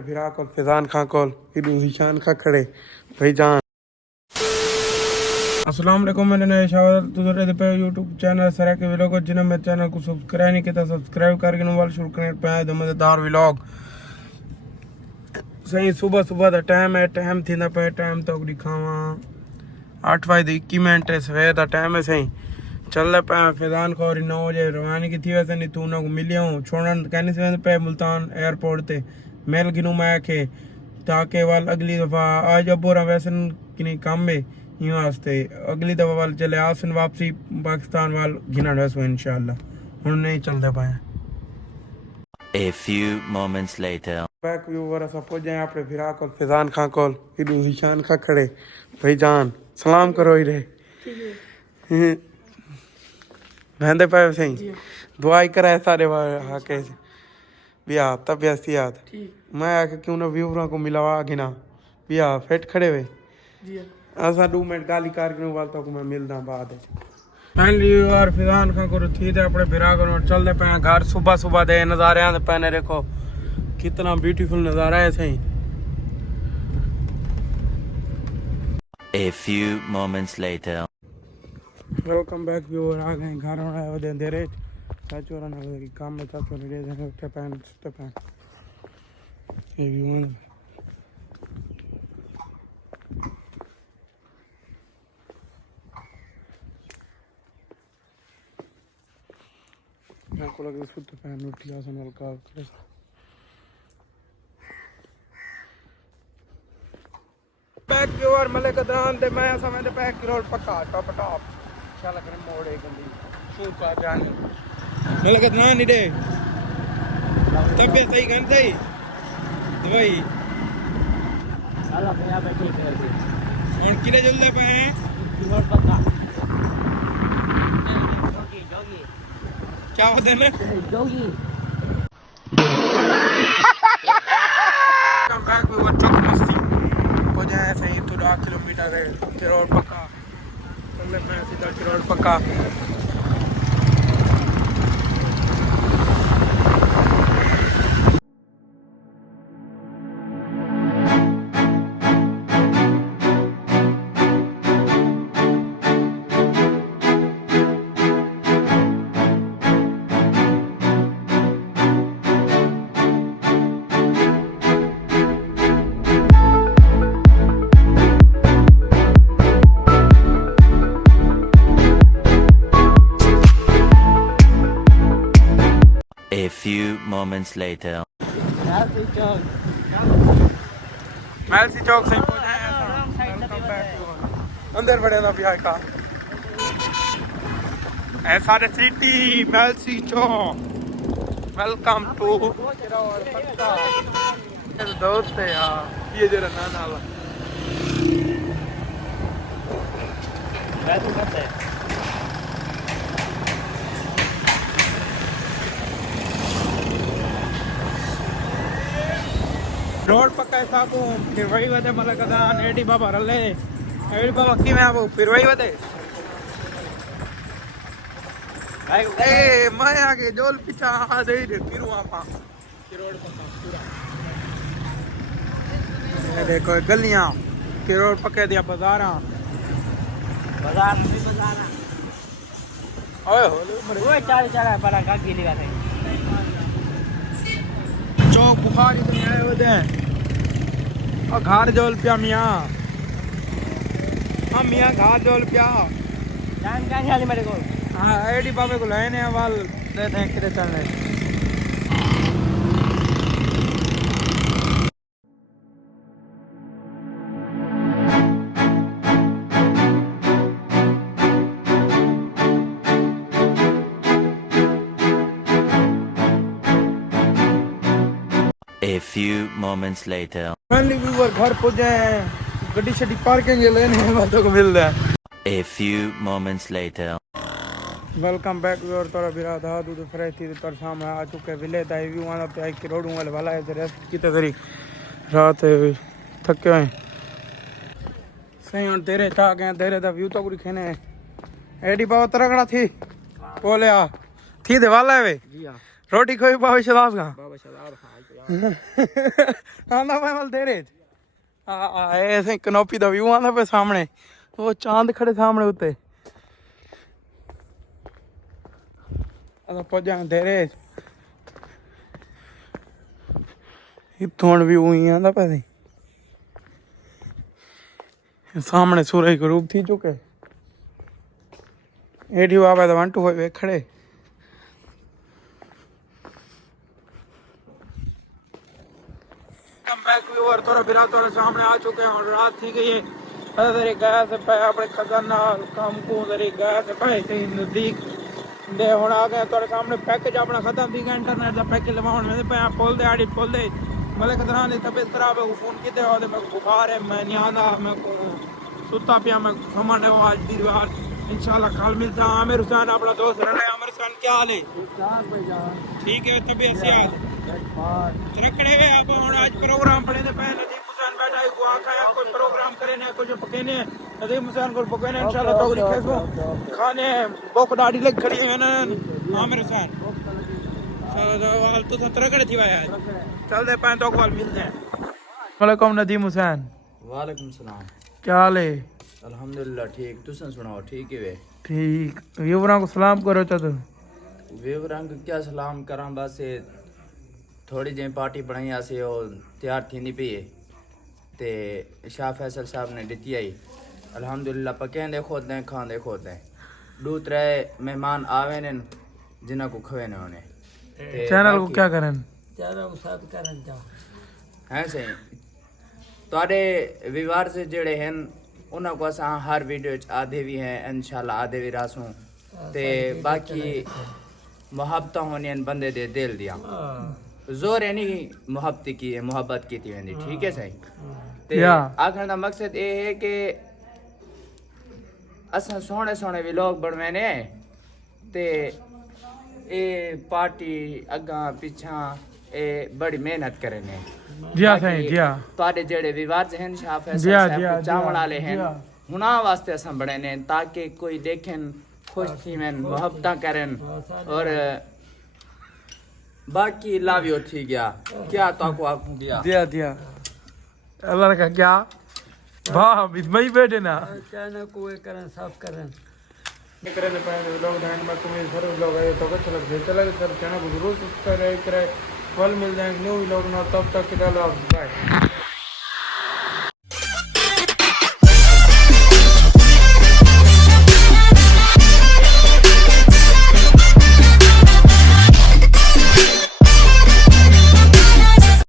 फिराक और फिजान खां कॉल इदू हिशान खा खड़े भाई जान। अस्सलाम वालेकुम, मैंने नए शावर तुझे पे यूट्यूब चैनल सराकिव्लोगर जिन्हें मेरे चैनल को सब्सक्राइब नहीं किया सब्सक्राइब करके मोबाइल शुरू करने पे आए मजेदार व्लॉग। सही सुबह सुबह का टाइम है, टाइम थी ना पे टाइम तो दिखावा 8:21 सवेर का टाइम है। सही चल रहे पे फिजान को और 9 बजे रवानी की थी। वैसे नहीं तू ना मिलिया हूँ छोड़न कहने से पे मुल्तान एयरपोर्ट ते मेल गिनू मैं के ताकि वाल अगली दफ़ा आज अब बोरा वैसे कि काम में यूँ वास्ते अगली दफ़ा वाल चले आसन वापसी पाकिस्तान वाल गिना वैसे इंशाल्लाह हम नहीं चलते पाए। A few moments later. Back viewer सब पहुंच जाए अपने फिराक और फिजान खां कॉल इदू हिशान खा खड़े भाई जान सलाम करो ही रे रहते पाए। सही दुआई कराए सारे हाके बिया तबियत याद मैं आके क्यों ना व्यूवरों को मिलावा गिना बिया फिट खड़े हुए ऐसा 2 मिनट गाली कारगिनो वालता को मैं मिलदा बाद फाइनली यार फिजान खां को थी थे अपने फिरा करो चलते पे घर सुबह सुबह दे नज़ारे आते पहने देखो कितना ब्यूटीफुल नज़ारा है। सही A few moments later. Welcome back viewer आ गए घर होना दे दे रे चाचू रहा ना काम में चाचू रे दे उठे पैन ये भी मैं को लगे सुत पैन उठी आसन हल्का बैक व्यूअर मले कदान दे मैं समय दे पैक करोड़ पक्का टॉप चल कर मोड़ एक गंदी शू का जान मले कदान नहीं दे तबियत सही गन सही दवाई साला भैया बैठे कर दे और किले जल्दी पे हैं करोड़ पक्का जोगी क्या होता है ना जोगी कम बैक व्यूअर चौक मस्ती हो जाए सही तो 2 किलोमीटर है करोड़ पक्का चल मैं सीधा करोड़ पक्का। A few moments later. Mailsi चौक से अंदर बड़े ना बिहार का ऐसा city Mailsi Chowk welcome to दोस्त है यार ये जरा नाना वाला रोड पक्का है साहब फिर वही वजह मतलब कदा एडी बाबा रले एडी बाबा की मैं वो फिर वही वजह ए मैं आगे जोल पीछा आ दे फिर वहां की रोड पक्का पूरा ये देखो गलियां की रोड पक्के दिया बाजार भी बाजार ओए होले ओए चार है बड़ा का गिली का चौक बुखारी तो आए होते हैं और घर जोल पिया मियाँ हाँ मियाँ घर जोल पिया जान क्या नहीं मेरे को हाँ एडी बाबे को लेने वाल देते हैं किधर चलने। A few moments later. Finally viewer घर पहुंचे हैं गड्डी शड्डी पार्किंग लेने वालों को मिल रहा है। A few moments later. Welcome back viewer तोरा बिरा था दूध फ्रेश थी तोर सामने आ चुके विले दा व्यू आना पे आई रोड वाले वाला है रेस्ट की तरी रात थके हुए सही और तेरे था गए तेरे दा व्यू तो कुछ खेने एडी बाबा तरगड़ा थी बोले आ थी दे वाला है वे जी हां रोटी खोई बाबा शदाब का बाबा शदाब खाए आंदा पे मल तेरे ऐसे कनोपी दा व्यू आंदा पे सामने वो चांद खड़े सामने उत्ते अदा पहुंचा तेरे इत्थों व्यू ही आंदा पे सामने सूरज गरूब थी चुके एडी बाबा दा वंटू होए खड़े और थोड़ा बिरा थोड़ा सामने आ चुके हैं और रात थी गई है अरे गया से पे अपने खजाना काम को अरे गया से पे कहीं नजदीक दे हुन आ गए थोड़े सामने पैकेज अपना खत्म थी गया इंटरनेट दा पैकेज लवाउण में पे पुल दे आड़ी पुल दे मतलब खतरा दी तबीयत खराब है फोन किते और मैं बुखार है मैं नहीं आंदा मैं सुता पिया मैं समझ वो आज दी बार इंशाल्लाह कल मिलता आमिर हुसैन अपना दोस्त रहने आमिर हुसैन क्या हाल है ठीक है तबीयत से याद रखड़े गए आप आज प्रोग्राम पड़े थे पहले नदीम हुसैन बैठा है गुआ खाया कोई प्रोग्राम करे ना कुछ पकेने नदीम हुसैन को पकेने इंशाल्लाह तो लिखेसो खाने भूख डाडी लग खड़ी है ना आमिर हुसैन सवाल तो सत्र करे थी भाई चल दे पाए तो कॉल मिलते हैं वालेकुम नदीम हुसैन वालेकुम सलाम क्या हाल है अल्हम्दुलिल्लाह ठीक तुसन सुनाओ ठीक है वे ठीक व्यूवरां को सलाम करो तो व्यूवरां को क्या सलाम करा बस थोड़ी जी पार्टी बनाई आसे और तैयार थी पई है ते शाह फैसल साहब ने दिती आई अल्हम्दुलिल्लाह पकें देखो दें खां देखो दें दो त्रै मेहमान आवे ने जिन्हां को खवे ने होने चैनल को क्या करन चैनल को सब करन जाओ हैं सही तोड़े विवार से जड़े हैं उन्हां को असां हर वीडियो च आधे भी हैं इंशाल्लाह आधे भी रासूं ते बाकी मोहब्बत होनी बंदे दे दिल दिया जोर है नहीं मोहब्बत की है मोहब्बत की थी वेंदी ठीक है सही ते आखने दा मकसद ये है कि असां सोहने सोहने व्लॉग बनवाने ते ए पार्टी अगा पिछा ए बड़ी मेहनत करने जी हां सही जी हां तोड़े जेड़े विवाद हैं शाह फैसल साहब चावण वाले हैं हुना वास्ते असां बने ने ताकि कोई देखें खुश थी में मोहब्बत करें और बाकी लावियो थी गया क्या तो को आखूं दिया दिया अल्लाह का क्या वाह भाई बैठे ना चैनल को करन सब करन करने पाए लोग ध्यान में तुम्हें सर लोग आए तो अच्छा लग चला सर चैनल को जरूर सब्सक्राइब करें कल मिल जाएंगे न्यू लोग ना तब तक के लिए बाय